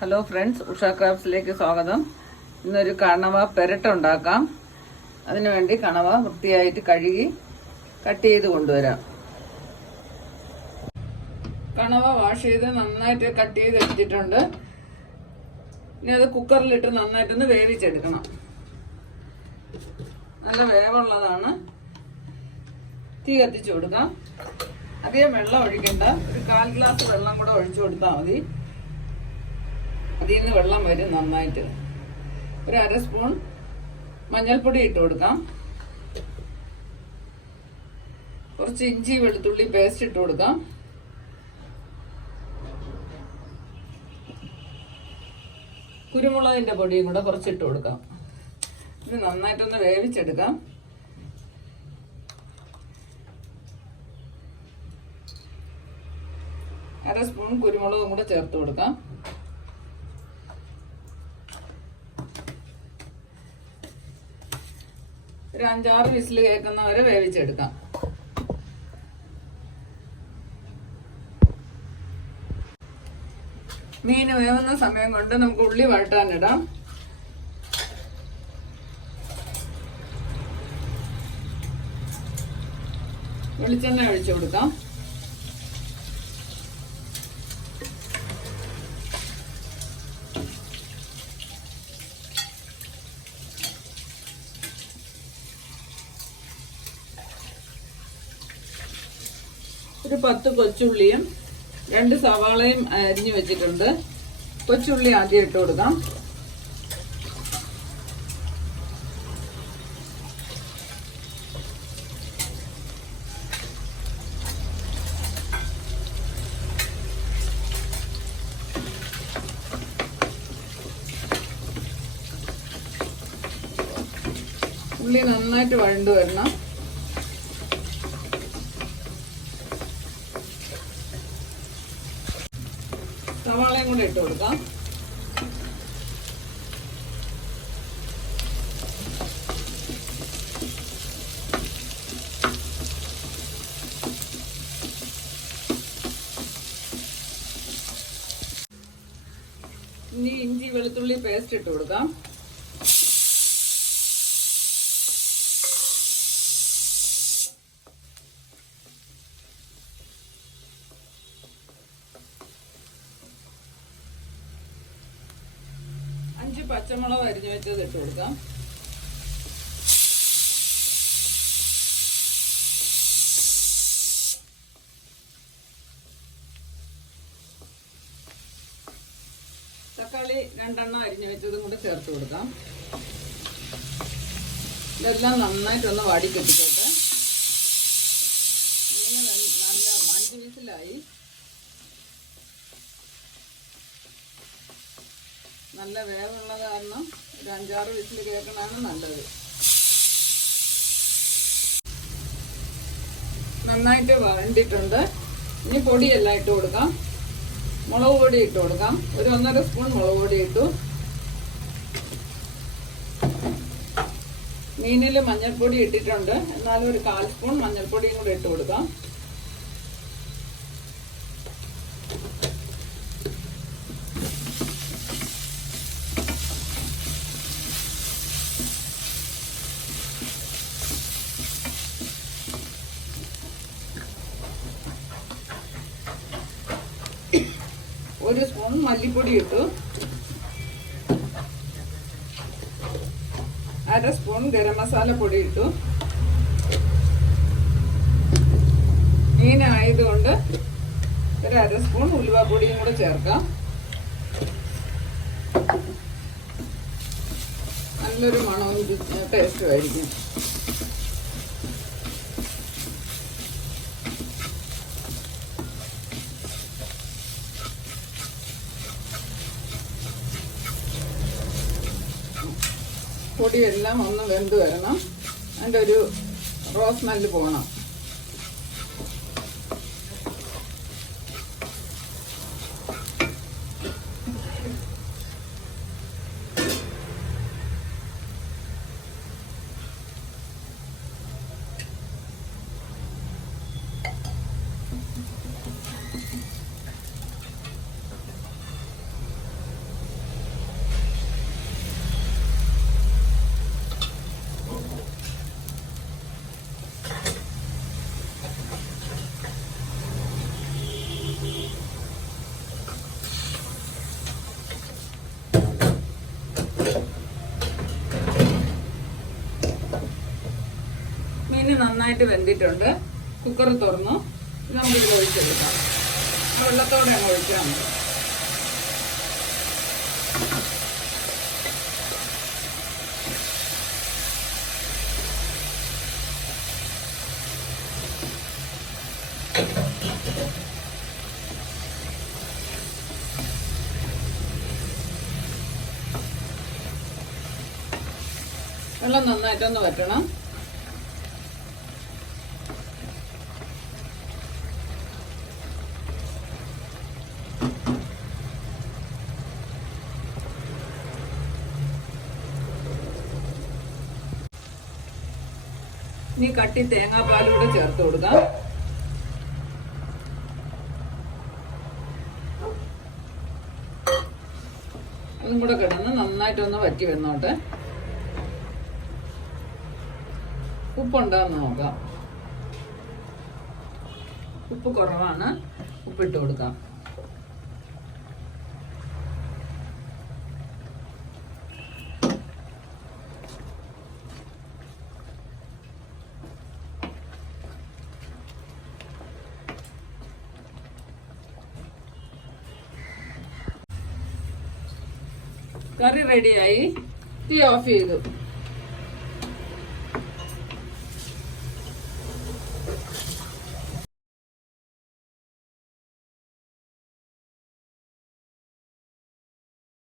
Hello friends Usha ക്രാഫ്റ്റ്സിലേക്ക് സ്വാഗതം. ഇന്നൊരു കണവ പെരട്ട ഉണ്ടാക്കാം. അതിനുവേണ്ടി കണവ വൃത്തിയായിട്ട് കഴുകി കട്ട് ചെയ്ത് കൊണ്ടുവരാം. കണവ വാഷ് ചെയ്ത് നന്നായിട്ട് കട്ട് ചെയ്ത് വെച്ചിട്ടുണ്ട് ഇനി അത് കുക്കറിലിട്ട് നന്നായിട്ടൊന്ന് വേവിച്ചെടുക്കണം. നല്ല വേവുള്ളതാണ്. തീ കത്തിച്ചു കൊടുക്കാം. അധികം വെള്ളം ഒഴിക്കണ്ട. ഒരു കാൽ ഗ്ലാസ് വെള്ളം കൂടെ ഒഴിച്ചു കൊടുത്താൽ മതി. അതിൽ നിന്ന് വെള്ളം വരും നന്നായിട്ട്. ഒരു അര സ്പൂൺ മഞ്ഞൾപ്പൊടി ഇട്ട് കൊടുക്കാം. കുറച്ച് ഇഞ്ചി വെളുത്തുള്ളി പേസ്റ്റ് ഇട്ട് കൊടുക്കാം. കുരുമുളകിന്റെ പൊടിയും കൂടെ കുറച്ച് ഇട്ട് കൊടുക്കാം. ഇത് നന്നായിട്ടൊന്ന് വേവിച്ചെടുക്കാം. അര സ്പൂൺ കുരുമുളകും കൂടെ ചേർത്ത് കൊടുക്കാം. ഒരു അഞ്ചാറ് വിസിൽ കേൾക്കുന്നവരെ വേവിച്ചെടുക്കാം. മീൻ വേവുന്ന സമയം കൊണ്ട് നമുക്ക് ഉള്ളി വഴട്ടാനിടാം വെളിച്ചെണ്ണ ഒഴിച്ചു കൊടുക്കാം. ഒരു പത്ത് കൊച്ചുള്ളിയും രണ്ട് സവാളയും അരിഞ്ഞു വെച്ചിട്ടുണ്ട്. കൊച്ചുള്ളി ആദ്യം ഇട്ട് കൊടുക്കാം. ഉള്ളി നന്നായിട്ട് വഴണ്ടു വരണം. സവാളയും കൂടെ ഇട്ട് കൊടുക്കാം. ഇനി ഇഞ്ചി വെളുത്തുള്ളി പേസ്റ്റ് ഇട്ട് കൊടുക്കാം അഞ്ച് പച്ചമുളക് അരിഞ്ഞു വെച്ചത് ഇട്ട് കൊടുക്കാം. തക്കാളി രണ്ടെണ്ണം അരിഞ്ഞു വെച്ചതും കൂടെ ചേർത്ത് കൊടുക്കാം. ഇതെല്ലാം നന്നായിട്ടൊന്ന് വാടി കെട്ടിക്കോട്ടെ. മീന് നല്ല അഞ്ച് വിസിലായി നല്ല വേവുള്ള കാരണം ഒരു അഞ്ചാറ് വിസിൽ കേൾക്കണതാണ് നല്ലത്. നന്നായിട്ട് വഴണ്ടിട്ടുണ്ട്. ഇനി പൊടിയെല്ലാം ഇട്ട് കൊടുക്കാം. മുളക് പൊടി ഇട്ട് കൊടുക്കാം. ഒരു ഒന്നര സ്പൂൺ മുളക് പൊടി ഇട്ടു. മീനിൽ മഞ്ഞൾപ്പൊടി ഇട്ടിട്ടുണ്ട്. എന്നാലും ഒരു കാൽ സ്പൂൺ മഞ്ഞൾപ്പൊടിയും കൂടെ ഇട്ട് കൊടുക്കാം. ഒരു സ്പൂൺ മല്ലിപ്പൊടി ഇട്ടു. അര സ്പൂൺ ഗരം മസാല പൊടി ഇട്ടു. മീനായതുകൊണ്ട് ഒരു അര സ്പൂൺ ഉലുവപ്പൊടിയും കൂടെ ചേർക്കാം. നല്ലൊരു മണവും ടേസ്റ്റും ആയിരിക്കും. പൊടിയെല്ലാം ഒന്ന് വെന്ത് വരണം. അതിന്റെ ഒരു റോസ് സ്മെല്ല് പോകണം. നന്നായിട്ട് വെന്തിട്ടുണ്ട്. കുക്കർ തുറന്നു. നമുക്ക് ഇത് ഒഴിച്ചെടുക്കാം വെള്ളത്തോടെ അങ്ങ് ഒഴിക്കാൻ വെള്ളം നന്നായിട്ടൊന്ന് വറ്റണം. ഇനി കട്ടി തേങ്ങാപ്പാലൂടെ ചേർത്ത് കൊടുക്കാം. അതും കൂടെ കിടന്ന് നന്നായിട്ടൊന്ന് വറ്റി വന്നോട്ടെ. ഉപ്പുണ്ടോന്ന് നോക്കാം. ഉപ്പ് കുറവാണ്. ഉപ്പിട്ട് കൊടുക്കാം. കറി റെഡിയായി തീ ഓഫ് ചെയ്തു.